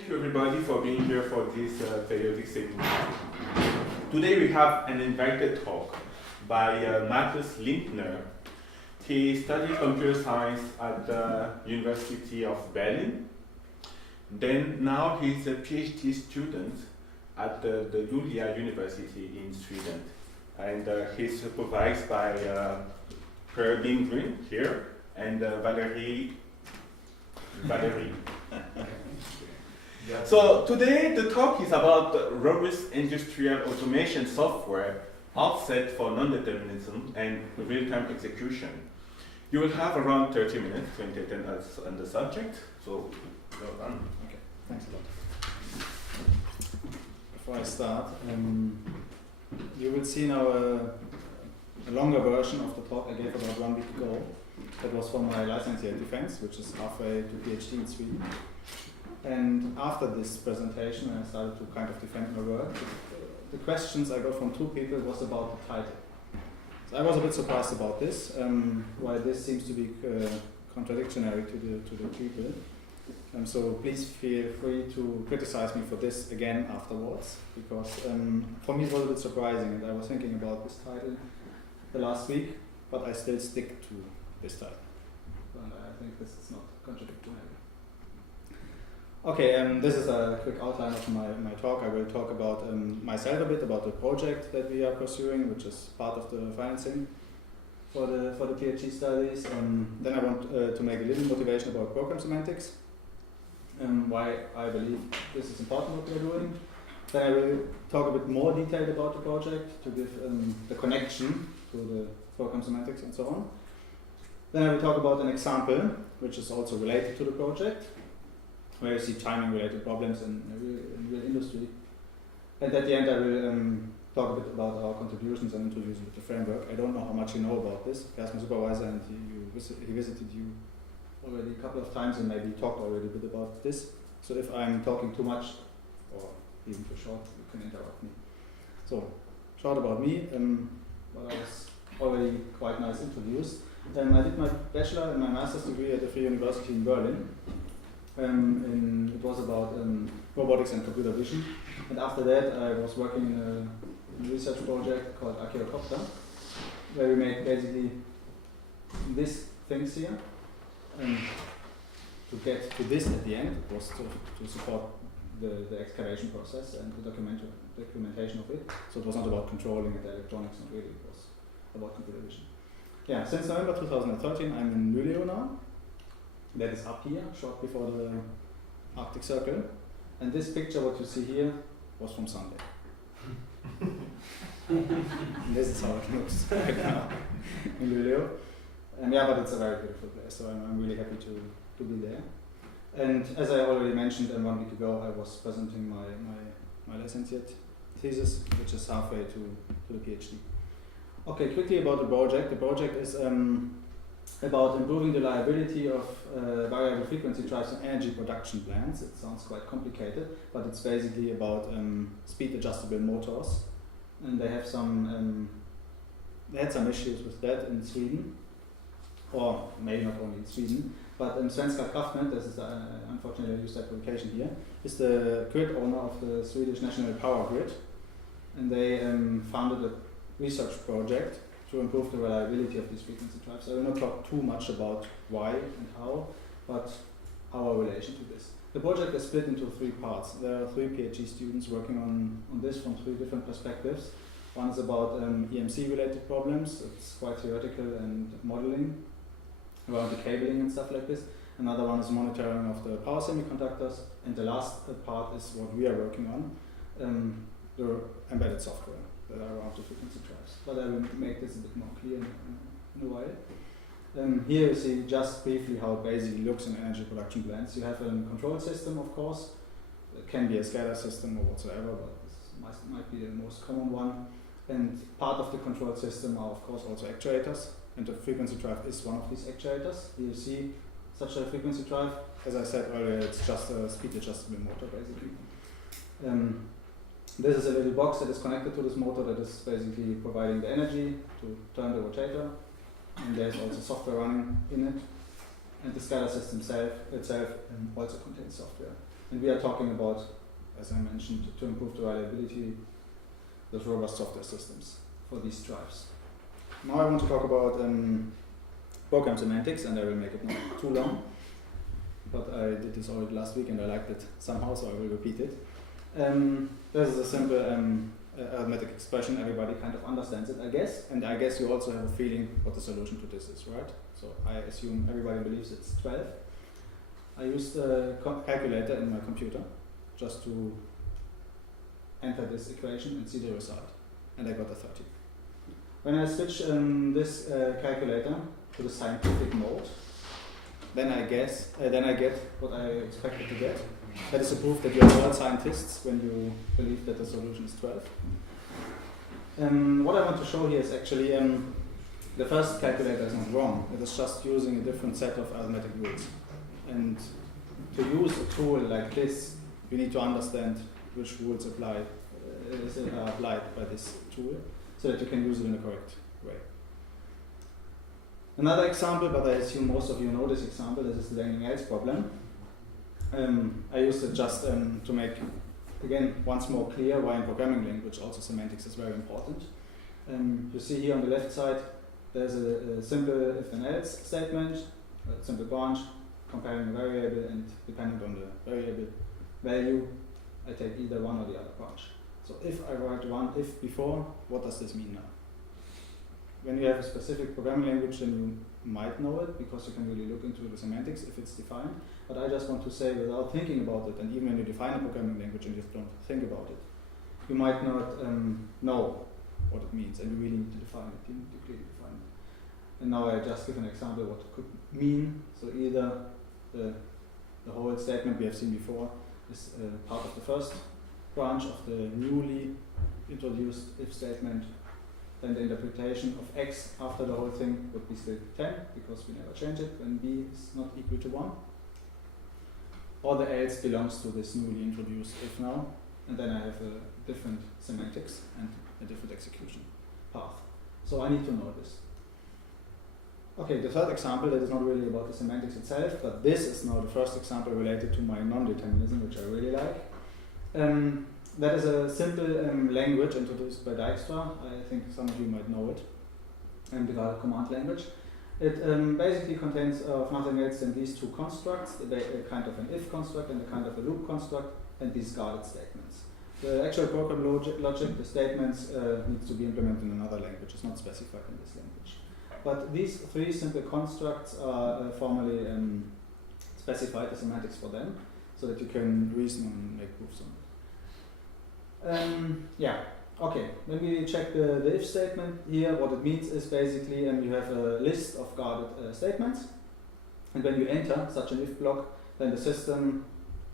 Thank you everybody for being here for this periodic segment. Today we have an invited talk by Markus Lindner. He studied computer science at the University of Berlin. Now he's a PhD student at the Luleå University in Sweden. And he's supervised by Per Lindgren here and Valerie. So today the talk is about robust industrial automation software, outset for non-determinism and real-time execution. You will have around 30 minutes to entertain us on the subject. So, well done. Okay, thanks a lot. Before I start, you will see now a longer version of the talk I gave about 1 week ago. That was for my licentiate defense, which is halfway to PhD in Sweden. And after this presentation, I started to kind of defend my work. The questions I got from two people was about the title. So I was a bit surprised about this, why this seems to be contradictory to the people. So please feel free to criticize me for this again afterwards, because for me it was a bit surprising, and I was thinking about this title the last week, but I still stick to this title. And I think this is not contradictory. Okay, this is a quick outline of my talk. I will talk about myself a bit, about the project that we are pursuing, which is part of the financing for the PhD studies. Then I want to make a little motivation about program semantics, why I believe this is important what we are doing. Then I will talk a bit more detailed about the project to give the connection to the program semantics and so on. Then I will talk about an example, which is also related to the project, where you see timing-related problems in real industry. And at the end I will talk a bit about our contributions and introduce you to the framework. I don't know how much you know about this. As my supervisor, and he visited you already a couple of times and maybe talked already a bit about this. So if I'm talking too much, or even too short, you can interrupt me. So, short about me, but I was already quite nice introduced. I did my bachelor and my master's degree at the Free University in Berlin. It was about robotics and computer vision, and after that I was working in a research project called Actuators, where we made basically these things here. To get to this at the end, it was to support the excavation process and the documentation of it. So it was not about controlling the electronics, not really, it was about computer vision. Yeah, since November 2013 I'm in Luleå now. That is up here, short before the Arctic Circle. And this picture, what you see here, was from Sunday. And this is how it looks right now in Luleå. And yeah, but it's a very beautiful place, so I'm really happy to be there. And as I already mentioned 1 week ago, I was presenting my licentiate thesis, which is halfway to the PhD. Okay, quickly about the project. The project is about improving the reliability of variable frequency drives and energy production plants. It sounds quite complicated, but it's basically about speed adjustable motors. And they have they had some issues with that in Sweden, or maybe not only in Sweden, but Svenska Kraftnät, this is unfortunately I used that publication here, is the grid owner of the Swedish national power grid. And they founded a research project to improve the reliability of these frequency drives. I will not talk too much about why and how, but our relation to this. The project is split into 3 parts. There are 3 PhD students working on this from 3 different perspectives. One is about EMC-related problems. It's quite theoretical and modeling around the cabling and stuff like this. Another one is monitoring of the power semiconductors. And the last part is what we are working on, the embedded software that are around the frequency drives. But I will make this a bit more clear in a while. Here you see just briefly how it basically looks in energy production plants. You have a control system, of course. It can be a SCADA system or whatsoever, but this might be the most common one. And part of the control system are, of course, also actuators. And the frequency drive is one of these actuators. Here you see such a frequency drive. As I said earlier, it's just a speed adjustable motor, basically. This is a little box that is connected to this motor that is basically providing the energy to turn the rotator. And there's also software running in it. And the SCADA system itself also contains software. And we are talking about, as I mentioned, to improve the reliability of robust software systems for these drives. Now I want to talk about program semantics, and I will make it not too long, but I did this already last week and I liked it somehow, so I will repeat it. This is a simple arithmetic expression, everybody kind of understands it, I guess, and I guess you also have a feeling what the solution to this is, right? So I assume everybody believes it's 12. I used a calculator in my computer just to enter this equation and see the result, and I got a 30. When I switch this calculator to the scientific mode, then I get what I expected to get. That is a proof that you are all scientists when you believe that the solution is 12. What I want to show here is actually the first calculator is not wrong. It is just using a different set of arithmetic rules. And to use a tool like this, you need to understand which rules are applied by this tool, so that you can use it in a correct way. Another example, but I assume most of you know this example, this is the anything else problem. I used it just to make, again, once more clear why in programming language also semantics is very important. You see here on the left side, there's a simple if then else statement, a simple branch, comparing a variable, and depending on the variable value, I take either one or the other branch. So if I write one if before, what does this mean now? When you have a specific programming language, then you might know it because you can really look into the semantics if it's defined. But I just want to say, without thinking about it, and even when you define a programming language and you just don't think about it, you might not know what it means, and you really need to define it. You need to clearly define it. And now I just give an example what it could mean. So either the whole statement we have seen before is part of the first branch of the newly introduced if statement. Then the interpretation of x after the whole thing would be still 10, because we never change it when b is not equal to 1. Or the else belongs to this newly introduced if now, and then I have a different semantics and a different execution path. So I need to know this. Okay, the third example, that is not really about the semantics itself, but this is now the first example related to my non-determinism, which I really like. That is a simple language introduced by Dijkstra. I think some of you might know it, the command language. It basically contains of nothing else than these two constructs, a kind of an if construct and a kind of a loop construct, and these guarded statements. The actual program logic, the statements, needs to be implemented in another language. It's not specified in this language. But these three simple constructs are formally specified the semantics for them, so that you can reason and make proofs on it. Okay, when we check the if statement here, what it means is basically you have a list of guarded statements, and when you enter such an if block, then the system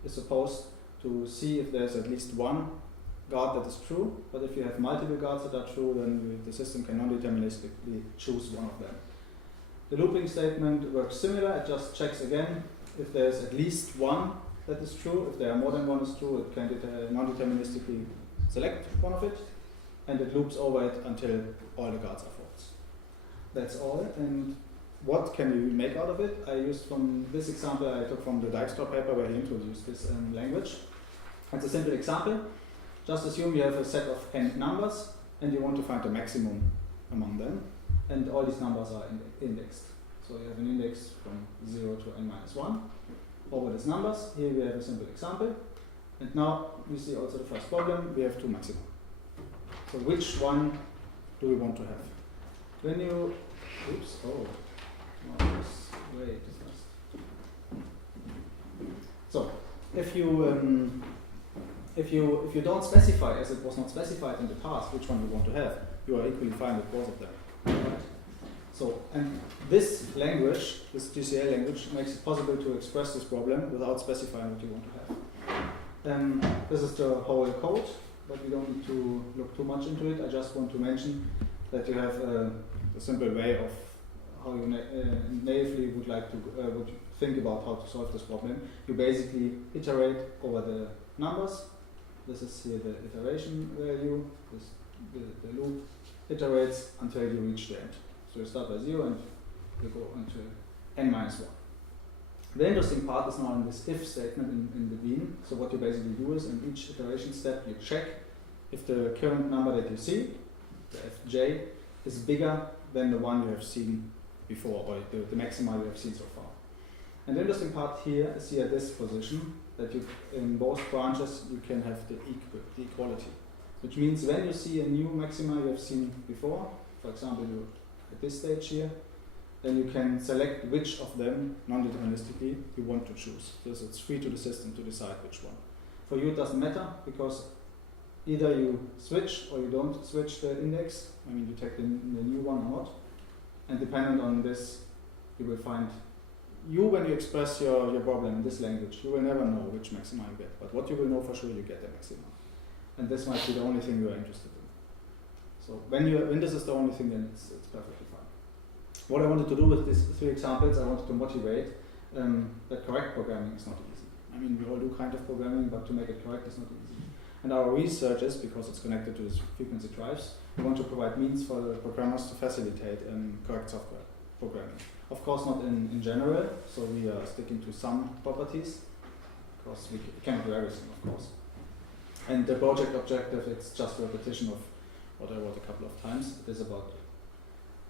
is supposed to see if there's at least one guard that is true, but if you have multiple guards that are true, then the system can non-deterministically choose one of them. The looping statement works similar, it just checks again if there's at least one that is true. If there are more than one is true, it can non-deterministically select one of it, and it loops over it until all the guards are false. That's all. And what can we make out of it? I used from this example I took from the Dijkstra paper where he introduced this language. It's a simple example. Just assume you have a set of n numbers and you want to find the maximum among them, and all these numbers are indexed. So you have an index from 0 to n-1 over these numbers. Here we have a simple example. And now we see also the first problem. We have two maxima. So which one do we want to have? When you, oops, oh, no, wait first. So if you don't specify, as it was not specified in the past, which one you want to have, you are equally fine with both of them. Right? So, and this language, this GCL language, makes it possible to express this problem without specifying what you want to have. This is the whole code, but we don't need to look too much into it. I just want to mention that you have a simple way of how you naively would like to would think about how to solve this problem. You basically iterate over the numbers. This is here the iteration value. The loop iterates until you reach the end. So you start by 0 and you go until n-1. The interesting part is now in this if statement in between. So what you basically do is in each iteration step you check if the current number that you see, the fj, is bigger than the one you have seen before, or the maxima you have seen so far. And the interesting part here is here at this position, that you, in both branches you can have the equality. Which means when you see a new maxima you have seen before, for example you at this stage here, then you can select which of them non-deterministically you want to choose. So it's free to the system to decide which one. For you it doesn't matter, because either you switch or you don't switch the index. I mean, you take the new one or not. And dependent on this, you will find, when you express your problem in this language, you will never know which maxima you get. But what you will know for sure, you get the maxima. And this might be the only thing you are interested in. So when this is the only thing, then it's perfectly fine. What I wanted to do with these 3 examples, I wanted to motivate that correct programming is not easy. I mean, we all do kind of programming, but to make it correct is not easy. And our research is, because it's connected to these frequency drives, we want to provide means for the programmers to facilitate correct software programming. Of course, not in general, so we are sticking to some properties, because we cannot do everything, of course. And the project objective, it's just a repetition of what I wrote a couple of times. It is about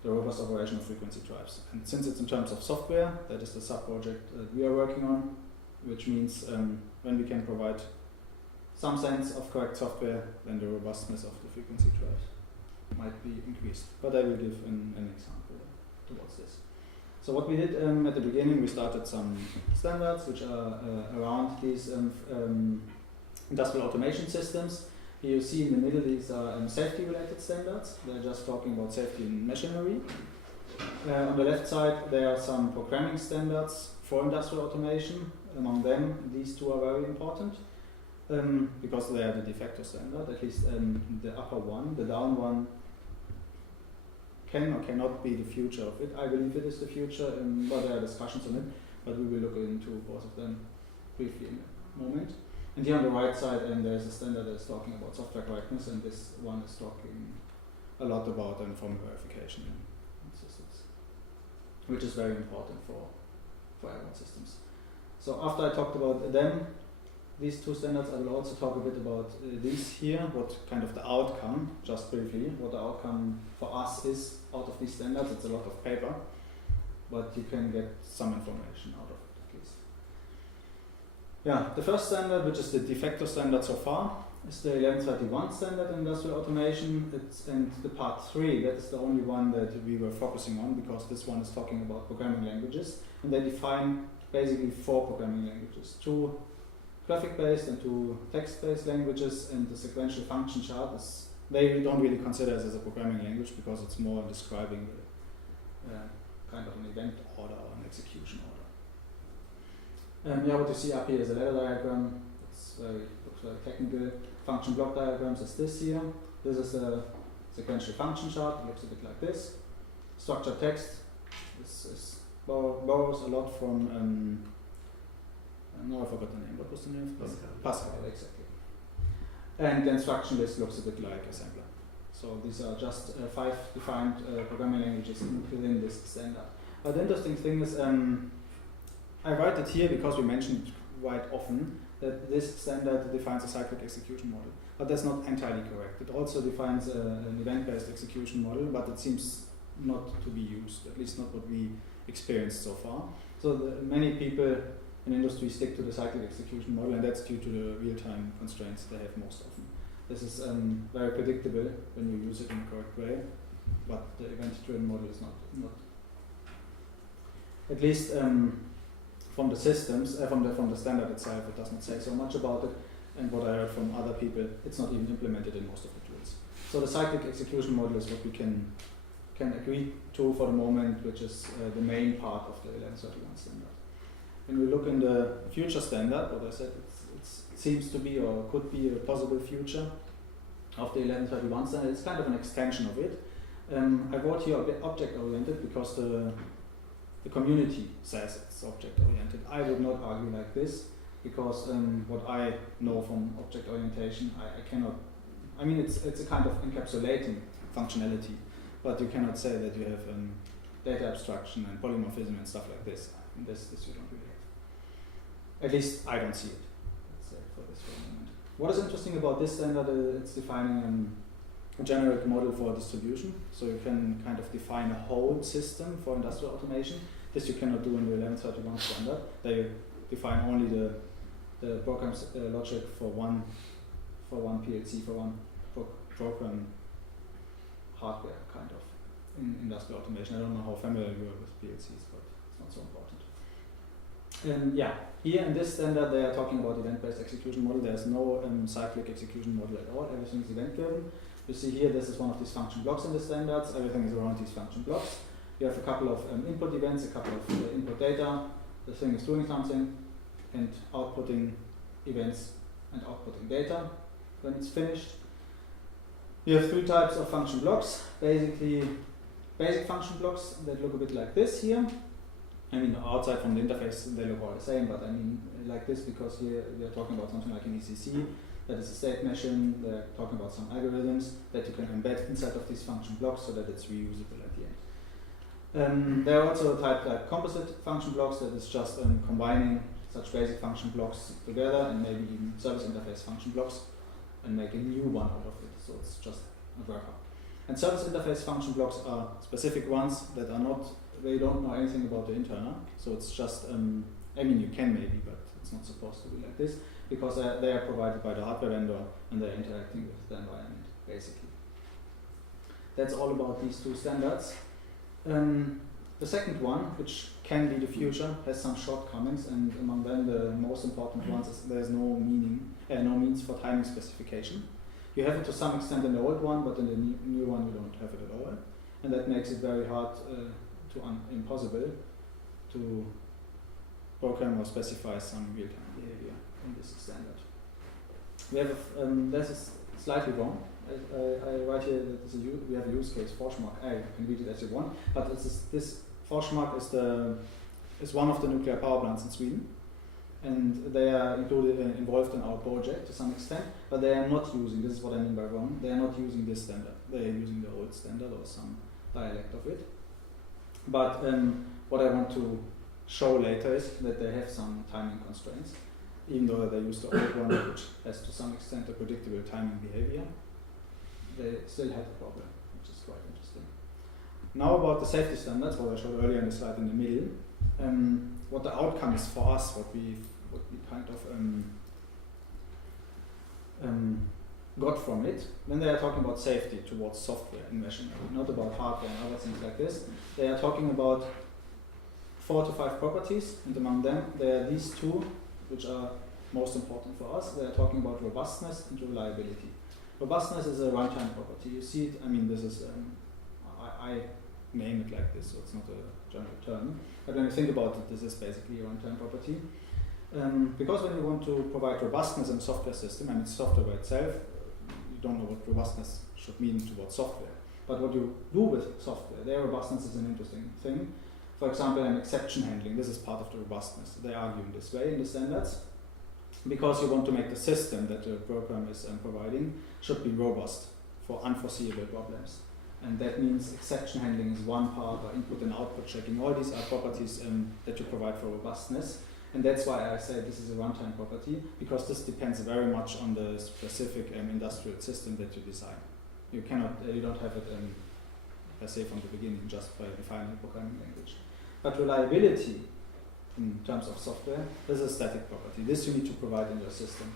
the robust operation of frequency drives. And since it's in terms of software, that is the sub-project that we are working on, which means when we can provide some sense of correct software, then the robustness of the frequency drives might be increased. But I will give an example towards this. So what we did at the beginning, we started some standards which are around these industrial automation systems. Here you see in the middle these are safety-related standards. They're just talking about safety in machinery. On the left side, there are some programming standards for industrial automation. Among them, these 2 are very important because they are the de facto standard. At least the upper one, the down one, can or cannot be the future of it. I believe it is the future, but there are discussions on it. But we will look into both of them briefly in a moment. And here on the right side, there is a standard that is talking about software correctness, and this one is talking a lot about formal verification in systems, which is very important for airborne systems. So after I talked about them, these 2 standards, I will also talk a bit about these here, what kind of the outcome, just briefly, what the outcome for us is out of these standards. It's a lot of paper, but you can get some information out of it at least. Yeah, the first standard, which is the de facto standard so far, is the 1131 standard in industrial automation. And the part 3, that is the only one that we were focusing on, because this one is talking about programming languages. And they define basically 4 programming languages, 2 graphic-based and 2 text-based languages, and the sequential function chart is, they don't really consider this as a programming language, because it's more describing the kind of an event order or an execution order. What you see up here is a ladder diagram. Looks very technical. Function block diagrams is this here. This is a sequential function chart. It looks a bit like this. Structured text borrows a lot from no, I forgot the name. What was the name? Pascal, exactly. And the instruction list looks a bit like assembler. So these are just 5 defined programming languages within this standard. But the interesting thing is, I write it here because we mentioned quite often that this standard defines a cyclic execution model. But that's not entirely correct. It also defines an event-based execution model, but it seems not to be used, at least not what we experienced so far. So many people in industry stick to the cyclic execution model, and that's due to the real-time constraints they have most often. This is very predictable when you use it in a correct way, but the event-driven model is not. At least from the systems, from the standard itself, it does not say so much about it, and what I heard from other people, it's not even implemented in most of the tools. So the cyclic execution model is what we can agree to for the moment, which is the main part of the 1131 standard. When we look in the future standard, what I said, it seems to be or could be a possible future of the 1131 standard. It's kind of an extension of it. I wrote here object-oriented because the community says it's object-oriented. I would not argue like this because what I know from object orientation, I cannot. I mean, it's a kind of encapsulating functionality, but you cannot say that you have data abstraction and polymorphism and stuff like this. And this you don't really have. At least I don't see it. Let's say for this moment. What is interesting about this standard is it's defining a generic model for distribution. So you can kind of define a whole system for industrial automation. This you cannot do in the 1131 standard. They define only the program logic for one PLC, for one program hardware, kind of, in industrial automation. I don't know how familiar you are with PLCs, but it's not so important. Yeah, here in this standard they are talking about event-based execution model. There's no cyclic execution model at all. Everything is event-driven. You see here, this is one of these function blocks in the standards. Everything is around these function blocks. You have a couple of input events, a couple of input data. The thing is doing something and outputting events and outputting data when it's finished. You have three types of function blocks. Basically, basic function blocks that look a bit like this here. I mean, outside from the interface, they look all the same, but I mean like this because here we are talking about something like an ECC, that is a state machine. They're talking about some algorithms that you can embed inside of these function blocks so that it's reusable at the end. There are also a type like composite function blocks that is just combining such basic function blocks together and maybe even service interface function blocks and make a new one out of it. So it's just a worker. And service interface function blocks are specific ones that are not, they don't know anything about the internal. So it's just, I mean you can maybe, but it's not supposed to be like this because they are provided by the hardware vendor and they're interacting with the environment basically. That's all about these two standards. The second one, which can be the future, has some shortcomings, and among them the most important ones is there's no means for timing specification. You have it to some extent in the old one, but in the new one you don't have it at all, and that makes it very hard impossible to program or specify some real-time behavior in this standard. We have this is slightly wrong. I write here that we have a use case Forsmark. I can read it as you want, but this Forsmark is one of the nuclear power plants in Sweden, and they are involved in our project to some extent, but they are not using, this is what I mean by wrong, they are not using this standard. They are using the old standard or some dialect of it. But what I want to show later is that they have some timing constraints, even though they use the old one, which has to some extent a predictable timing behavior. They still have a problem, which is quite interesting. Now about the safety standards, what I showed earlier in the slide in the middle. What the outcome is for us, what we kind of got from it. When they are talking about safety towards software in machinery, not about hardware and other things like this, they are talking about 4 to 5 properties, and among them there are these two, which are most important for us. They are talking about robustness and reliability. Robustness is a runtime property. You see it, I mean, this is, I name it like this, so it's not a general term. But when you think about it, this is basically a runtime property. Because when you want to provide robustness in a software system, and it's software by itself, you don't know what robustness should mean towards software. But what you do with software, their robustness is an interesting thing. For example, an exception handling, this is part of the robustness. They argue in this way in the standards. Because you want to make the system that the program is providing should be robust for unforeseeable problems. And that means exception handling is one part, or input and output checking. All these are properties that you provide for robustness. And that's why I say this is a runtime property, because this depends very much on the specific industrial system that you design. You don't have it per se from the beginning just by defining a programming language. But reliability, in terms of software, this is a static property. This you need to provide in your system.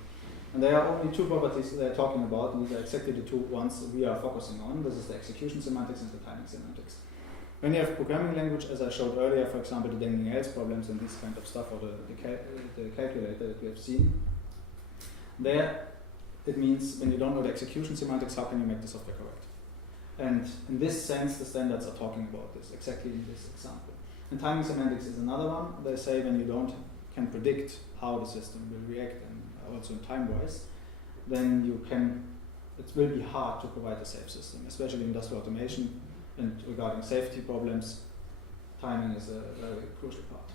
And there are only two properties they're talking about, and these are exactly the two ones we are focusing on. This is the execution semantics and the timing semantics. When you have programming language, as I showed earlier, for example, the dangling else problems and this kind of stuff, or the calculator that we have seen, there it means when you don't know the execution semantics, how can you make the software correct? And in this sense, the standards are talking about this, exactly in this example. And timing semantics is another one. They say when you can predict how the system will react, and also in time-wise, then it will be hard to provide a safe system, especially in industrial automation. And regarding safety problems, timing is a very crucial part.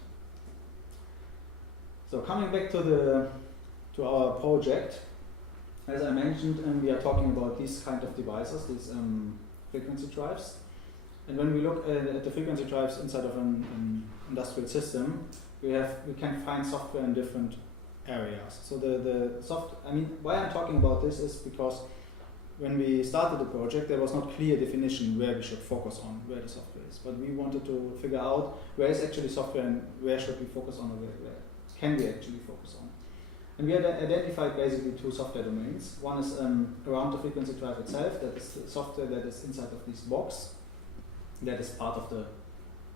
So coming back to our project, as I mentioned, we are talking about these kind of devices, these frequency drives. And when we look at the frequency drives inside of an industrial system, we can find software in different areas. So why I'm talking about this is because when we started the project, there was not clear definition where we should focus on, where the software is. But we wanted to figure out where is actually software and where should we focus on, or where can we actually focus on. And we had identified basically two software domains. One is around the frequency drive itself, that is the software that is inside of this box, that is part of the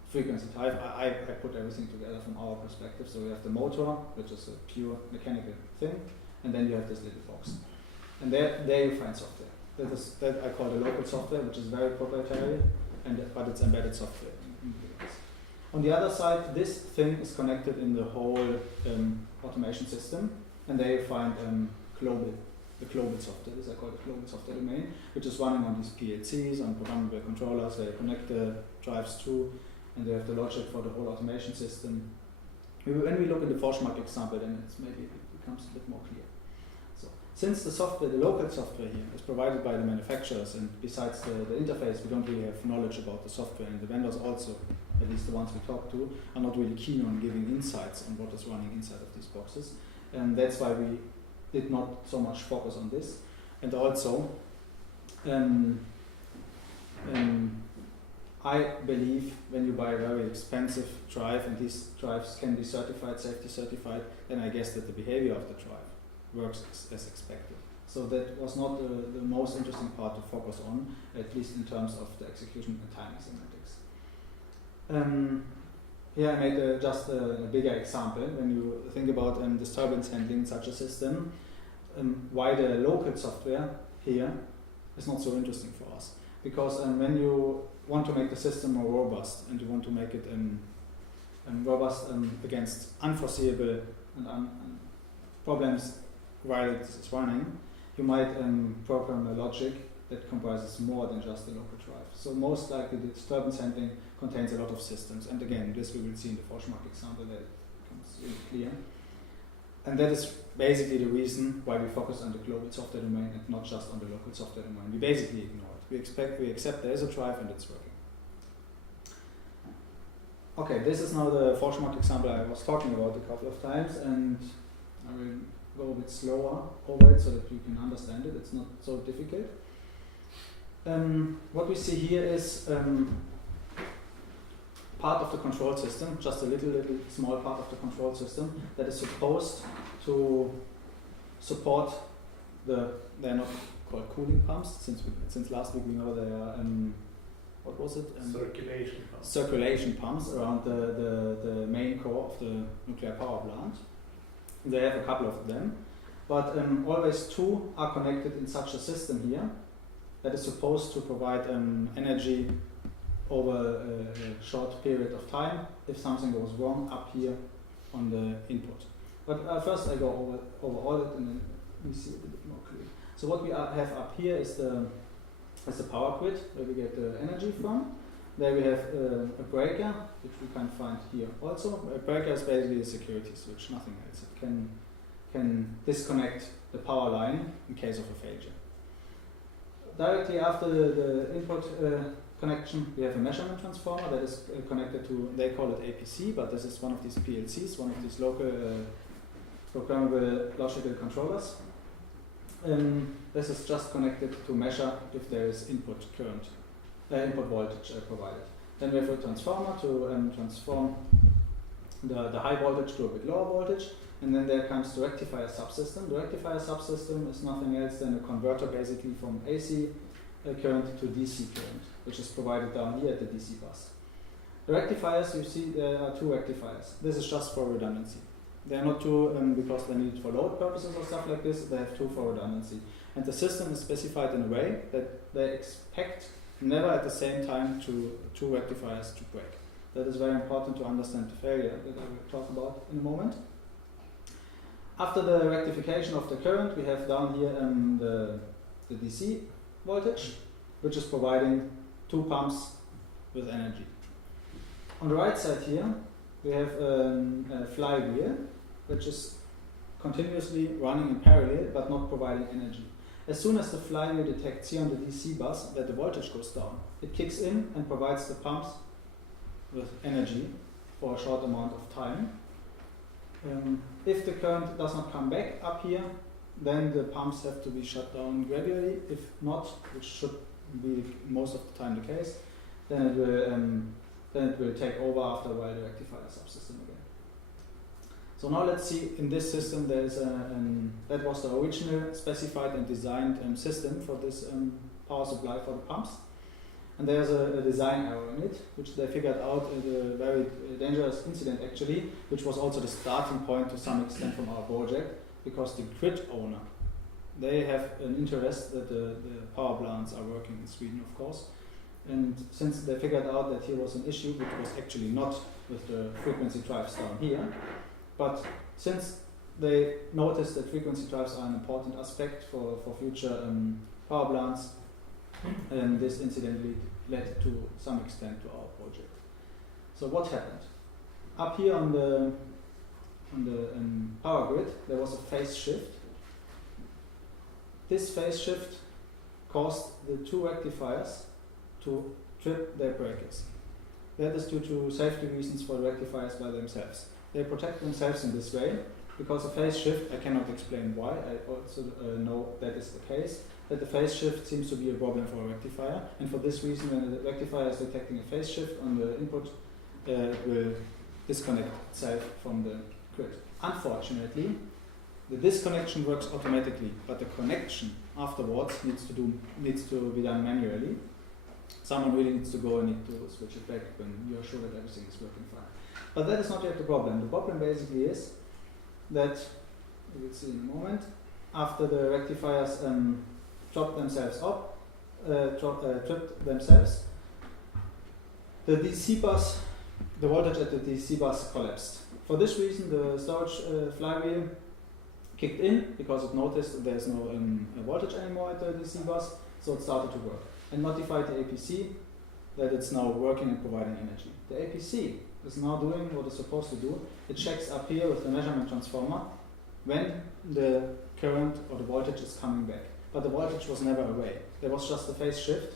frequency drive. I put everything together from our perspective. So we have the motor, which is a pure mechanical thing, and then you have this little box. And there you find software. That I call the local software, which is very proprietary, but it's embedded software in the device. On the other side, this thing is connected in the whole automation system, and there you find the global software. This I call the global software domain, which is running on these PLCs, on programmable controllers, where you connect the drives to, and they have the logic for the whole automation system. When we look at the Forsmark example, then maybe it becomes a bit more clear. Since the software, the local software here, is provided by the manufacturers, and besides the interface, we don't really have knowledge about the software, and the vendors also, at least the ones we talk to, are not really keen on giving insights on what is running inside of these boxes. And that's why we did not so much focus on this. And also, I believe when you buy a very expensive drive, and these drives can be certified, safety certified, then I guess that the behavior of the drive works as expected. So that was not the most interesting part to focus on, at least in terms of the execution and timing semantics. Here I made just a bigger example. When you think about disturbance handling in such a system, why the local software here is not so interesting for us. Because when you want to make the system more robust, and you want to make it robust against unforeseeable and problems while it is running, you might program a logic that comprises more than just the local drive. So most likely the disturbance handling contains a lot of systems. And again, this we will see in the Forsmark example that becomes really clear. And that is basically the reason why we focus on the global software domain and not just on the local software domain. We basically ignore it. We accept there is a drive and it's working. Okay, this is now the Forsmark example I was talking about a couple of times, and I will go a bit slower over it so that you can understand it. It's not so difficult. What we see here is part of the control system, just a little small part of the control system that is supposed to support they're not called cooling pumps, since last week we know they are, what was it? Circulation pumps. Circulation pumps around the main core of the nuclear power plant. They have a couple of them, but always two are connected in such a system here that is supposed to provide energy over a short period of time if something goes wrong up here on the input. But first I go over all it and then we see it a bit more clear. So what we have up here is the power grid where we get the energy from. There we have a breaker, which we can find here also. A breaker is basically a security switch, nothing else. It can disconnect the power line in case of a failure. Directly after the input connection, we have a measurement transformer that is connected to, they call it APC, but this is one of these PLCs, one of these local programmable logical controllers. This is just connected to measure if there is input current, input voltage provided. Then we have a transformer to transform the high voltage to a bit lower voltage, and then there comes the rectifier subsystem. The rectifier subsystem is nothing else than a converter basically from AC current to DC current, which is provided down here at the DC bus. The rectifiers, you see there are two rectifiers. This is just for redundancy. They are not two because they're needed for load purposes or stuff like this. They have two for redundancy. And the system is specified in a way that they expect never at the same time two rectifiers to break. That is very important to understand the failure that I will talk about in a moment. After the rectification of the current, we have down here the DC voltage, which is providing two pumps with energy. On the right side here, we have a flywheel, which is continuously running in parallel but not providing energy. As soon as the flywheel detects here on the DC bus that the voltage goes down, it kicks in and provides the pumps with energy for a short amount of time. If the current does not come back up here, then the pumps have to be shut down gradually. If not, which should be most of the time the case, then it will take over after a while the rectifier subsystem again. So now let's see, in this system there is that was the original specified and designed system for this power supply for the pumps. And there's a design error in it, which they figured out in a very dangerous incident actually, which was also the starting point to some extent from our project, because the grid owner, they have an interest that the power plants are working in Sweden, of course. And since they figured out that here was an issue, which was actually not with the frequency drives down here, but since they noticed that frequency drives are an important aspect for future power plants, this incident led to some extent to our project. So what happened? Up here on the power grid, there was a phase shift. This phase shift caused the two rectifiers to trip their breakers. That is due to safety reasons for the rectifiers by themselves. They protect themselves in this way because a phase shift, I cannot explain why, I also know that is the case, that the phase shift seems to be a problem for a rectifier, and for this reason when the rectifier is detecting a phase shift on the input, it will disconnect itself from the grid. Unfortunately, the disconnection works automatically, but the connection afterwards needs to be done manually. Someone really needs to go and need to switch it back when you're sure that everything is working fine. But that is not yet the problem. The problem basically is that, you will see in a moment, after the rectifiers tripped themselves, the DC bus, the voltage at the DC bus collapsed. For this reason, the storage flywheel kicked in because it noticed that there's no voltage anymore at the DC bus, so it started to work and notified the APC that it's now working and providing energy. The APC is now doing what it's supposed to do. It checks up here with the measurement transformer when the current or the voltage is coming back. But the voltage was never away. There was just a phase shift,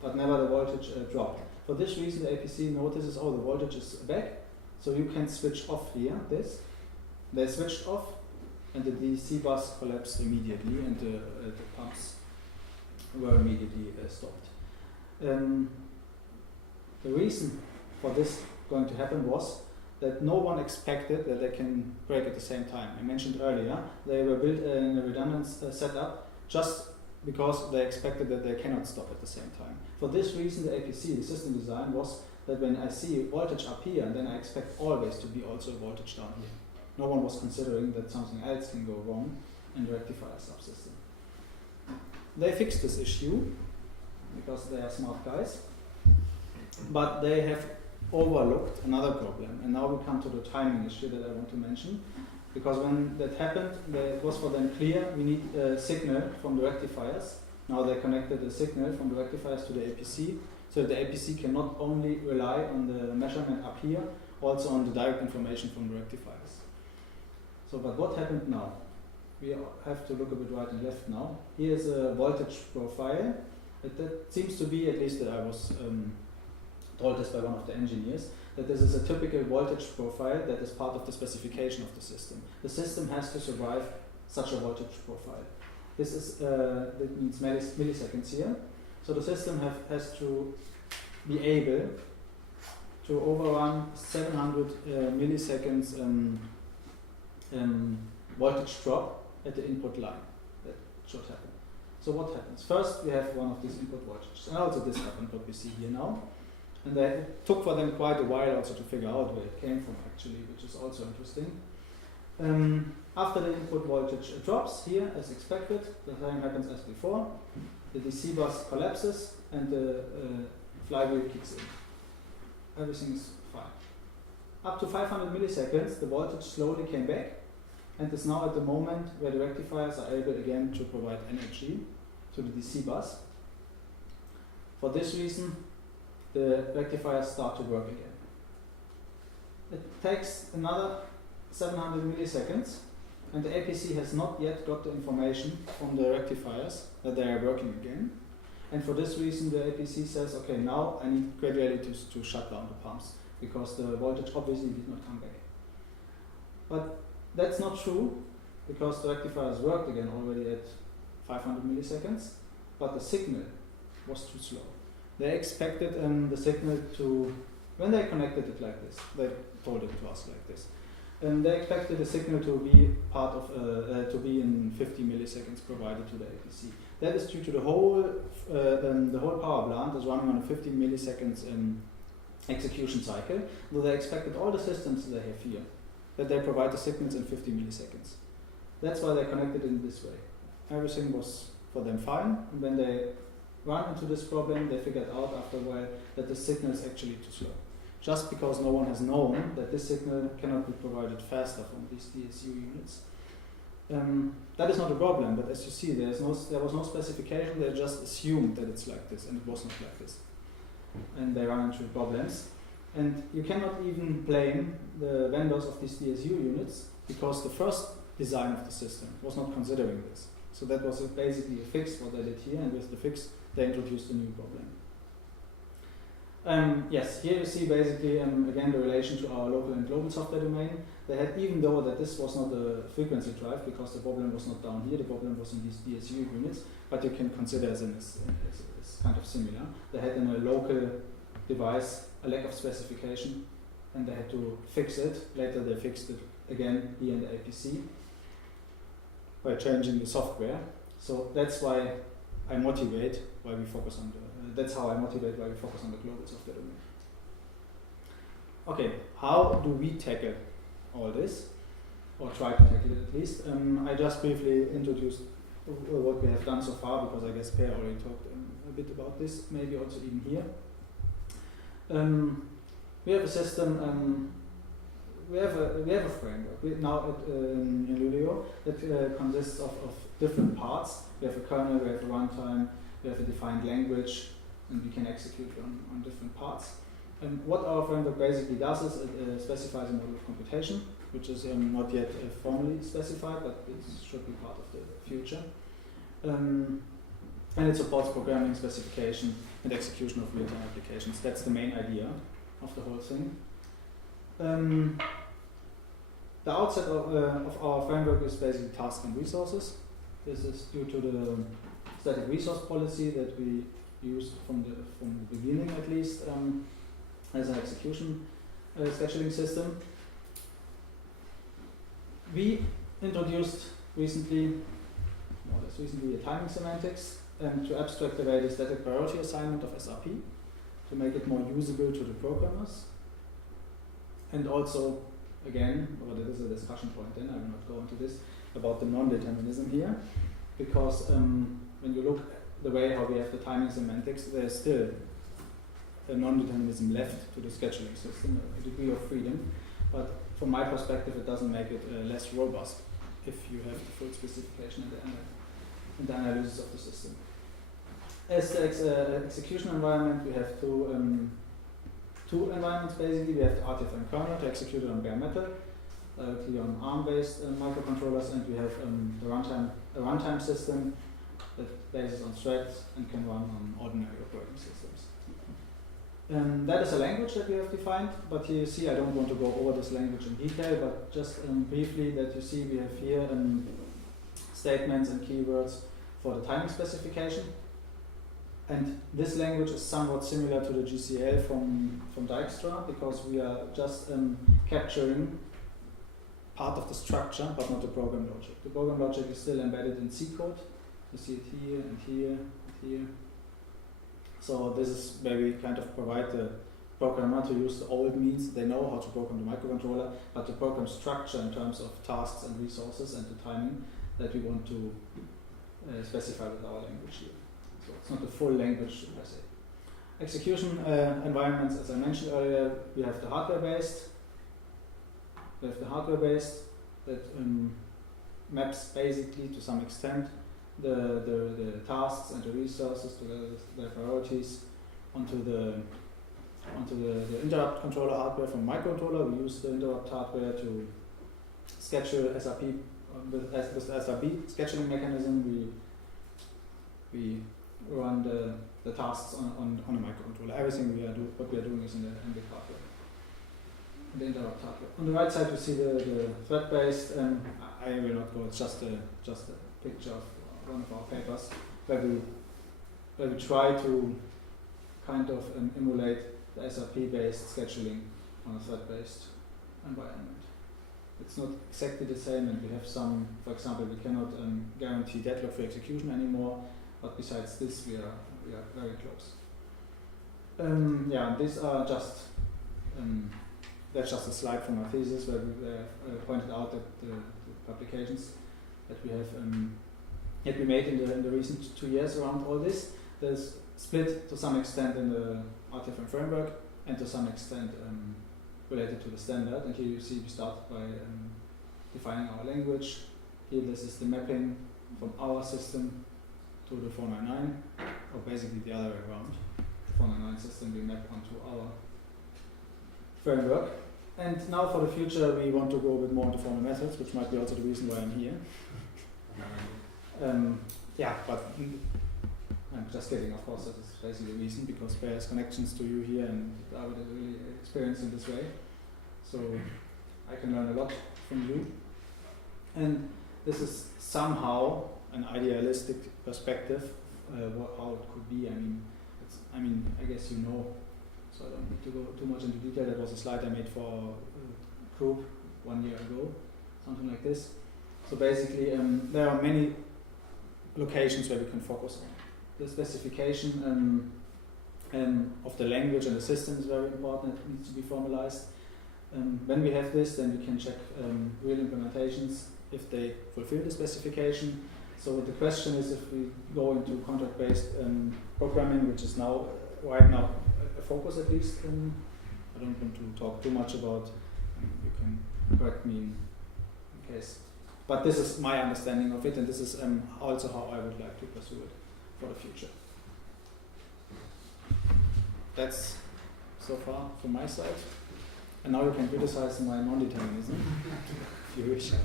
but never the voltage dropped. For this reason, the APC notices, oh, the voltage is back, so you can switch off here, this. They switched off, and the DC bus collapsed immediately, and the pumps were immediately stopped. The reason for this going to happen was that no one expected that they can break at the same time. I mentioned earlier, they were built in a redundant setup just because they expected that they cannot stop at the same time. For this reason, the APC, the system design, was that when I see voltage up here, then I expect always to be also voltage down here. No one was considering that something else can go wrong in the rectifier subsystem. They fixed this issue because they are smart guys, but they have overlooked another problem, and now we come to the timing issue that I want to mention, because when that happened, it was for them clear we need a signal from the rectifiers. Now they connected the signal from the rectifiers to the APC, so the APC can not only rely on the measurement up here, also on the direct information from the rectifiers. So, but what happened now? We have to look a bit right and left now. Here is a voltage profile. That seems to be, at least I was told this by one of the engineers, that this is a typical voltage profile that is part of the specification of the system. The system has to survive such a voltage profile. This is that means milliseconds here. So the system has to be able to overrun 700 milliseconds voltage drop at the input line. That should happen. So what happens? First, we have one of these input voltages, and also this happened, what we see here now. And it took for them quite a while also to figure out where it came from, actually, which is also interesting. After the input voltage drops here, as expected, the same happens as before. The DC bus collapses and the flywheel kicks in. Everything is fine. Up to 500 milliseconds, the voltage slowly came back and is now at the moment where the rectifiers are able again to provide energy to the DC bus. For this reason, the rectifiers start to work again. It takes another 700 milliseconds, and the APC has not yet got the information from the rectifiers that they are working again. And for this reason, the APC says, okay, now I need gradually to shut down the pumps because the voltage obviously did not come back. But that's not true because the rectifiers worked again already at 500 milliseconds, but the signal was too slow. They expected the signal to, when they connected it like this, they told it to us like this. And they expected the signal to be part of, to be in 50 milliseconds provided to the APC. That is due to the whole power plant is running on a 50 milliseconds execution cycle. So they expected all the systems they have here, that they provide the signals in 50 milliseconds. That's why they connected in this way. Everything was for them fine, and when they run into this problem, they figured out after a while that the signal is actually too slow. Just because no one has known that this signal cannot be provided faster from these DSU units. That is not a problem, but as you see, there was no specification, they just assumed that it's like this, and it was not like this. And they run into problems. And you cannot even blame the vendors of these DSU units, because the first design of the system was not considering this. So that was basically a fix what they did here, and with the fix they introduced a new problem. Yes, here you see basically again the relation to our local and global software domain. They had, even though that this was not a frequency drive because the problem was not down here, the problem was in these DSU units, but you can consider as kind of similar. They had in a local device a lack of specification and they had to fix it. Later they fixed it again here in the APC by changing the software. So that's why I motivate why we focus on the that's how I motivate why we focus on the global software domain. Okay, how do we tackle all this? Or try to tackle it at least. I just briefly introduced what we have done so far because I guess Per already talked a bit about this, maybe also even here. We have a system, we have a framework now in Luleo that consists of different parts. We have a kernel, we have a runtime, we have a defined language, and we can execute on different parts. And what our framework basically does is it specifies a model of computation, which is not yet formally specified, but it should be part of the future. And it supports programming, specification, and execution of real-time applications. That's the main idea of the whole thing. The outset of our framework is basically tasks and resources. This is due to the static resource policy that we used from the beginning, at least, as an execution scheduling system. We introduced recently, more or less recently, a timing semantics to abstract away the static priority assignment of SRP to make it more usable to the programmers. And also, again, well, that is a discussion point then, I will not go into this, about the non-determinism here, because when you look at the way how we have the timing semantics, there's still a non-determinism left to the scheduling system, a degree of freedom, but from my perspective it doesn't make it less robust if you have the full specification in the analysis of the system. As the execution environment, we have two environments basically. We have the RTFM kernel to execute it on bare metal, directly on ARM-based microcontrollers, and we have a runtime system that bases on threads and can run on ordinary operating systems. That is a language that we have defined, but here you see I don't want to go over this language in detail, but just briefly that you see we have here statements and keywords for the timing specification. And this language is somewhat similar to the GCL from Dijkstra because we are just capturing part of the structure but not the program logic. The program logic is still embedded in C code. You see it here and here and here. So this is where we kind of provide the programmer to use the old means. They know how to program the microcontroller, but the program structure in terms of tasks and resources and the timing that we want to specify with our language here. So it's not a full language per se. Execution environments, as I mentioned earlier, we have the hardware-based. We have the hardware-based that maps basically to some extent the tasks and the resources to their priorities onto the interrupt controller hardware from microcontroller. We use the interrupt hardware to schedule SRP with SRP scheduling mechanism. We run the tasks on a microcontroller. Everything what we are doing is in the hardware, in the interrupt hardware. On the right side, you see the thread-based. I will not go. It's just a picture of one of our papers where we try to kind of emulate the SRP-based scheduling on a thread-based environment. It's not exactly the same, and we have some, for example, we cannot guarantee deadlock for execution anymore, but besides this, we are very close. These are just, that's just a slide from our thesis where we pointed out that the publications that we have made in the recent 2 years around all this, there's split to some extent in the RTFM framework and to some extent related to the standard. And here you see we start by defining our language. Here this is the mapping from our system to the 499, or basically the other way around. The 499 system we map onto our framework. And now for the future we want to go a bit more into formal methods, which might be also the reason why I'm here. But I'm just kidding, of course, that is basically the reason, because there's connections to you here and I would really experience in this way. So I can learn a lot from you. And this is somehow an idealistic perspective, how it could be. I guess you know, so I don't need to go too much into detail. That was a slide I made for a group 1 year ago, something like this. So basically, there are many locations where we can focus on. The specification of the language and the system is very important. It needs to be formalized. When we have this, then we can check real implementations if they fulfill the specification. So the question is, if we go into contract-based programming, which is right now a focus at least. I don't want to talk too much about. You can correct me in case. But this is my understanding of it, and this is also how I would like to pursue it for the future. That's so far from my side. And now you can criticize my non-determinism, if you wish, in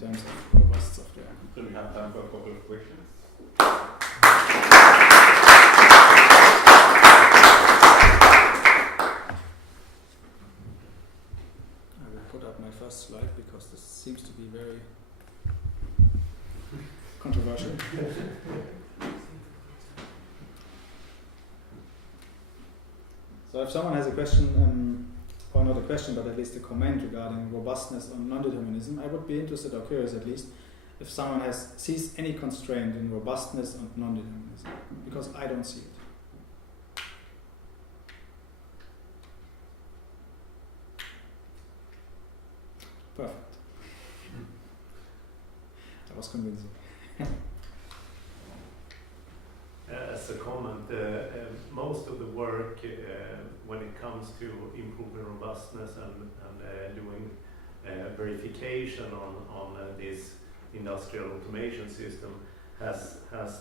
terms of robust software. So we have time for a couple of questions. I will put up my first slide because this seems to be very controversial. So if someone has a question, or not a question, but at least a comment regarding robustness on non-determinism, I would be interested, or curious at least, if someone sees any constraint in robustness and non-determinism, because I don't see it. Perfect. That was convincing. As a comment, most of the work when it comes to improving robustness and doing verification on this industrial automation system has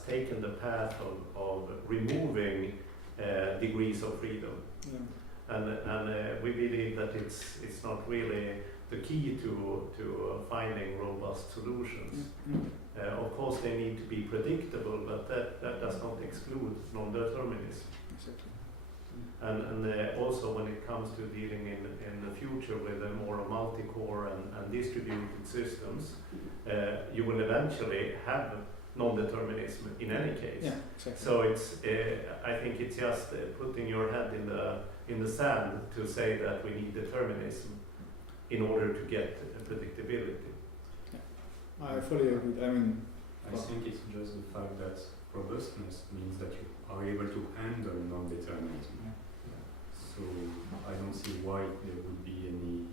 taken the path of removing degrees of freedom. Yeah. And we believe that it's not really the key to finding robust solutions. Mm-hmm. Of course, they need to be predictable, but that does not exclude non-determinism. Exactly. And also when it comes to dealing in the future with a more multi-core and distributed systems, you will eventually have non-determinism in any case. Yeah, exactly. So I think it's just putting your head in the sand to say that we need determinism in order to get predictability. Yeah. I fully agree. I think it's just the fact that robustness means that you are able to handle non-determinism. Yeah. So I don't see why there would be any.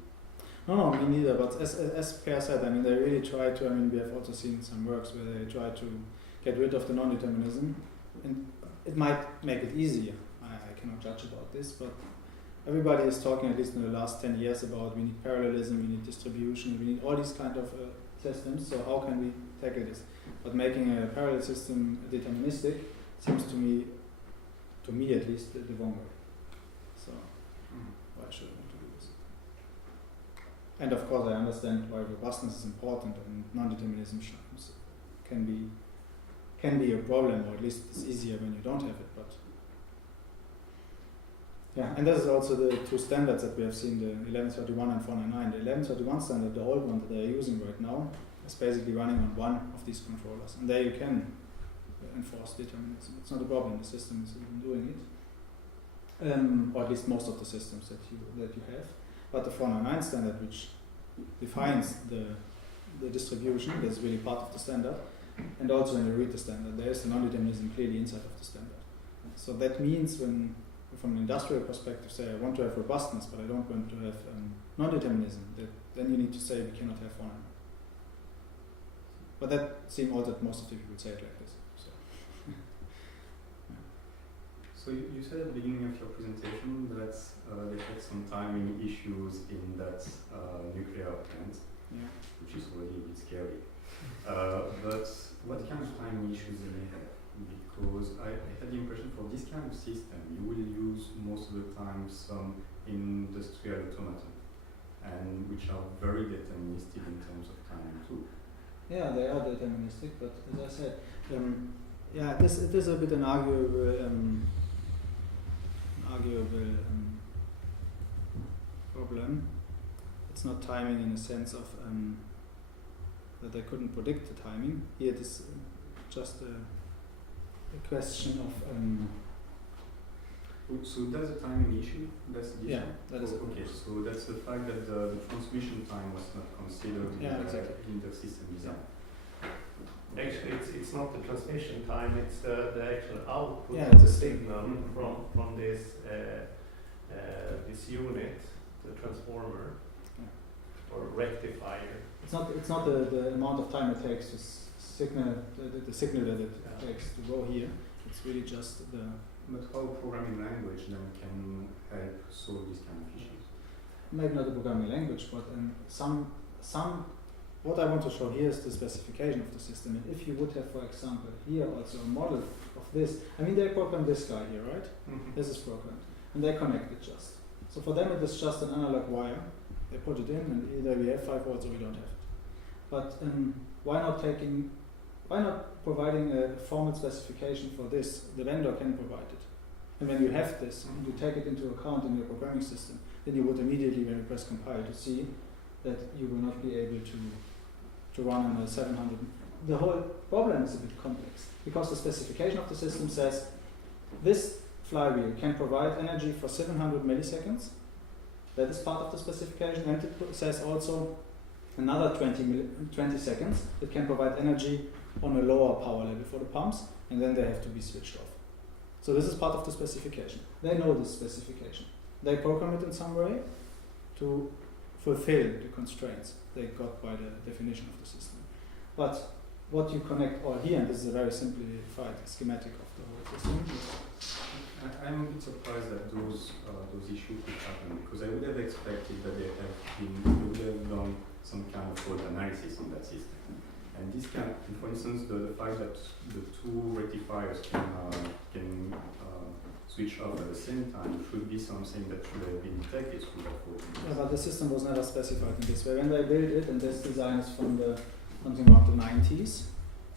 No, me neither. But as Per said, they really try to. We have also seen some works where they try to get rid of the non-determinism, and it might make it easier. I cannot judge about this, but everybody is talking, at least in the last 10 years, about we need parallelism, we need distribution, we need all these kind of systems. So how can we tackle this? But making a parallel system deterministic seems to me at least, the wrong way. So why should I want to do this? And of course, I understand why robustness is important and non-determinism can can be a problem, or at least it's easier when you don't have it. But yeah, and this is also the two standards that we have seen, the 1131 and 499. The 1131 standard, the old one that they are using right now, is basically running on one of these controllers, and there you can enforce determinism. It's not a problem. The system is even doing it, or at least most of the systems that you have. But the 499 standard, which defines the distribution, that's really part of the standard. And also when you read the standard, there is the non-determinism clearly inside of the standard. So that means when, from an industrial perspective, say I want to have robustness, but I don't want to have non-determinism, then you need to say we cannot have 499. But that seems odd that most of the people say it like this. So you said at the beginning of your presentation that they had some timing issues in that nuclear plant, Yeah. which is already a bit scary. But what kind of timing issues do they have? Because I had the impression for this kind of system, you will use most of the time some industrial automaton, and which are very deterministic in terms of timing too. Yeah, they are deterministic, but as I said, it is a bit an arguable problem. It's not timing in the sense of that they couldn't predict the timing. Here it is just a question of. So that's a timing issue? That's the issue? Yeah, that is. Okay, so that's the fact that the transmission time was not considered in the system design. Actually, it's not the transmission time; it's the actual output Yeah, of the it's signal from this this unit, the transformer or rectifier. It's not the amount of time it takes to signal the signal that it takes to go here. It's really just the. But how programming language then can help solve these kind of issues? Maybe not the programming language, but some. What I want to show here is the specification of the system. And if you would have, for example, here also a model of this. I mean, they programmed this guy here, right? Mm-hmm. This is programmed, and they connect it just. So for them, it is just an analog wire. They put it in, and either we have 5 volts or we don't have it. But why not providing a formal specification for this? The vendor can provide it. And when you have this, and you take it into account in your programming system, then you would immediately, when you press compile, to see that you will not be able to run on a 700. The whole problem is a bit complex, because the specification of the system says this flywheel can provide energy for 700 milliseconds. That is part of the specification, and it says also another 20 seconds that can provide energy on a lower power level for the pumps, and then they have to be switched off. So this is part of the specification. They know this specification. They program it in some way to fulfill the constraints they got by the definition of the system. But what you connect all here, and this is a very simplified schematic of the whole system. I'm a bit surprised that those issues could happen, because I would have expected that they would have done some kind of fault analysis on that system. And this kind, for instance, the fact that the two rectifiers can switch off at the same time should be something that should have been detected through that fault analysis. Yeah, but the system was never specified in this way. When they built it, and this design is from something around the 90s,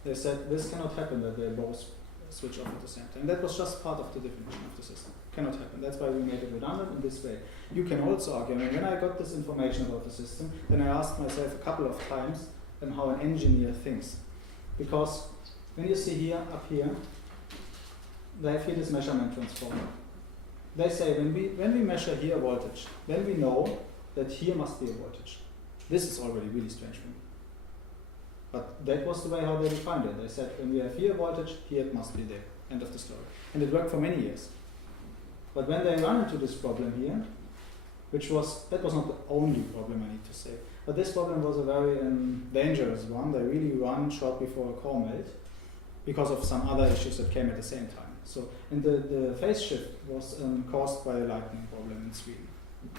they said this cannot happen, that they both switch off at the same time. That was just part of the definition of the system. Cannot happen. That's why we made it redundant in this way. You can also argue, I mean, when I got this information about the system, then I asked myself a couple of times how an engineer thinks. Because when you see here, up here, they have here this measurement transformer. They say when we measure here voltage, then we know that here must be a voltage. This is already really strange for me. But that was the way how they defined it. They said when we have here voltage, here it must be there. End of the story. And it worked for many years. But when they run into this problem here, that was not the only problem, I need to say. But this problem was a very dangerous one. They really run short before a core melt because of some other issues that came at the same time. So, and the phase shift was caused by a lightning problem in Sweden.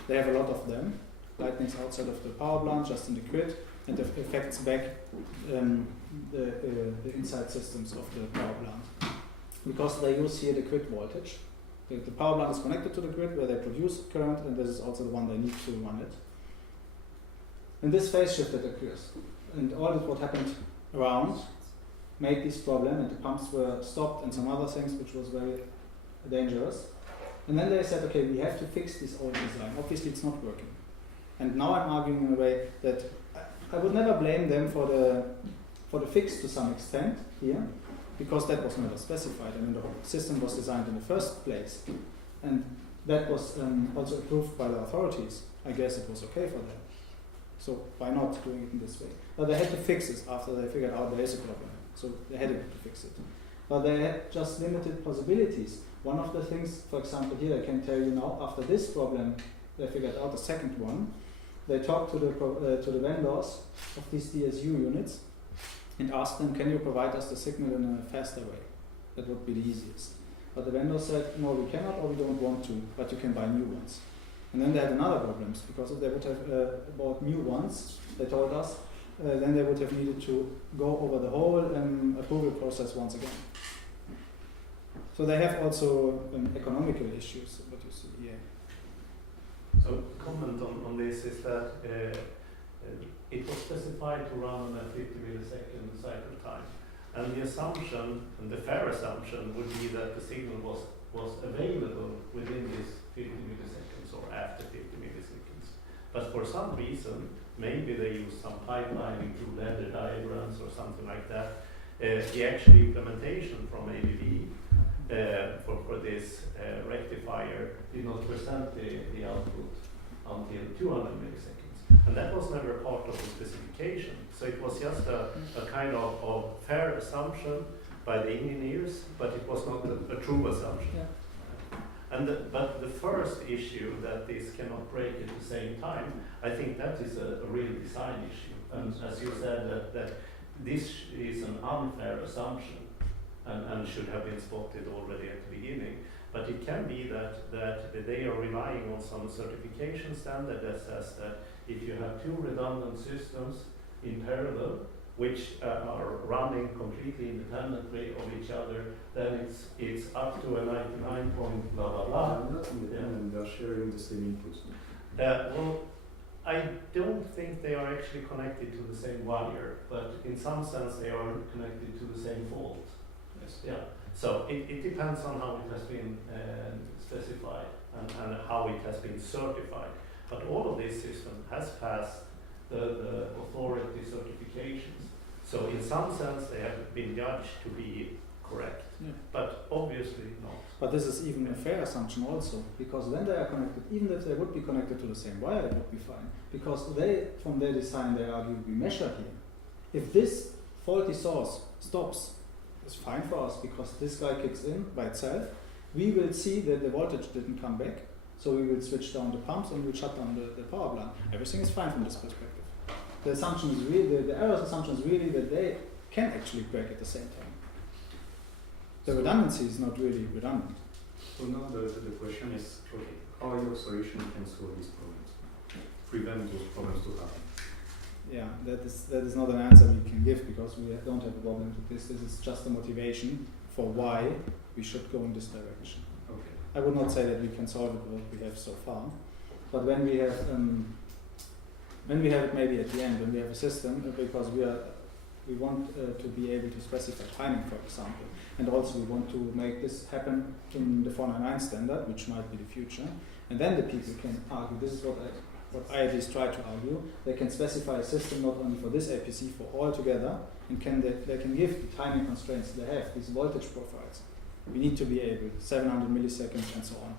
They have a lot of them. Lightning's outside of the power plant, just in the grid, and it affects back the inside systems of the power plant. Because they use here the grid voltage. The power plant is connected to the grid where they produce current, and this is also the one they need to run it. And this phase shift that occurs, and all that what happened around made this problem, and the pumps were stopped and some other things, which was very dangerous. And then they said, okay, we have to fix this old design. Obviously, it's not working. And now I'm arguing in a way that I would never blame them for the fix to some extent here, because that was never specified. I mean, the system was designed in the first place, and that was also approved by the authorities. I guess it was okay for them. So why not doing it in this way? But they had to fix it after they figured out there is a problem. So they had to fix it. But they had just limited possibilities. One of the things, for example, here I can tell you now, after this problem, they figured out the second one. They talked to the vendors of these DSU units and asked them, can you provide us the signal in a faster way? That would be the easiest. But the vendor said, no, we cannot, or we don't want to, but you can buy new ones. And then they had another problems, because if they would have bought new ones, they told us, then they would have needed to go over the whole approval process once again. So they have also economical issues, what you see here. So comment on this is that it was specified to run at 50 millisecond cycle time. And the assumption, and the fair assumption, would be that the signal was available within this 50 milliseconds or after 50 milliseconds. But for some reason, maybe they used some pipelining through ladder diagrams or something like that, the actual implementation from ABB for this rectifier did not present the output until 200 milliseconds. And that was never part of the specification. So it was just a kind of fair assumption by the engineers, but it was not a true assumption. Yeah. But the first issue, that this cannot break at the same time, I think that is a real design issue. And as you said, that this is an unfair assumption and should have been spotted already at the beginning. But it can be that they are relying on some certification standard that says that if you have two redundant systems in parallel, which are running completely independently of each other, then it's up to a 99 point blah blah blah. Not independent, they're sharing the same inputs. Well, I don't think they are actually connected to the same wire, but in some sense they are connected to the same fault. Yes. Yeah. So it depends on how it has been specified and how it has been certified. But all of this system has passed the authority certifications. So in some sense they have been judged to be correct, but obviously not. But this is even a fair assumption also, because when they are connected, even if they would be connected to the same wire, it would be fine. Because they, from their design, they argue we measure here. If this faulty source stops, it's fine for us because this guy kicks in by itself. We will see that the voltage didn't come back, so we will switch down the pumps and we'll shut down the power plant. Everything is fine from this perspective. The assumption is really, the error's assumption is really that they can actually break at the same time. The redundancy is not really redundant. So now the question is, okay, how your solution can solve these problems, prevent those problems to happen? Yeah, that is not an answer we can give because we don't have a problem with this. This is just a motivation for why we should go in this direction. Okay. I would not say that we can solve it what we have so far, but when we have it maybe at the end, when we have a system, because we want to be able to specify timing, for example, and also we want to make this happen in the 499 standard, which might be the future, and then the people can argue. This is what I at least try to argue. They can specify a system not only for this APC, for all together, and they can give the timing constraints they have, these voltage profiles. We need to be able, 700 milliseconds and so on.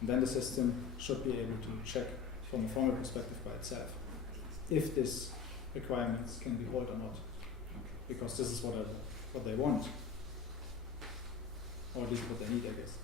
And then the system should be able to check from a formal perspective by itself if these requirements can be held or not. Because this is what they want. Or at least what they need, I guess.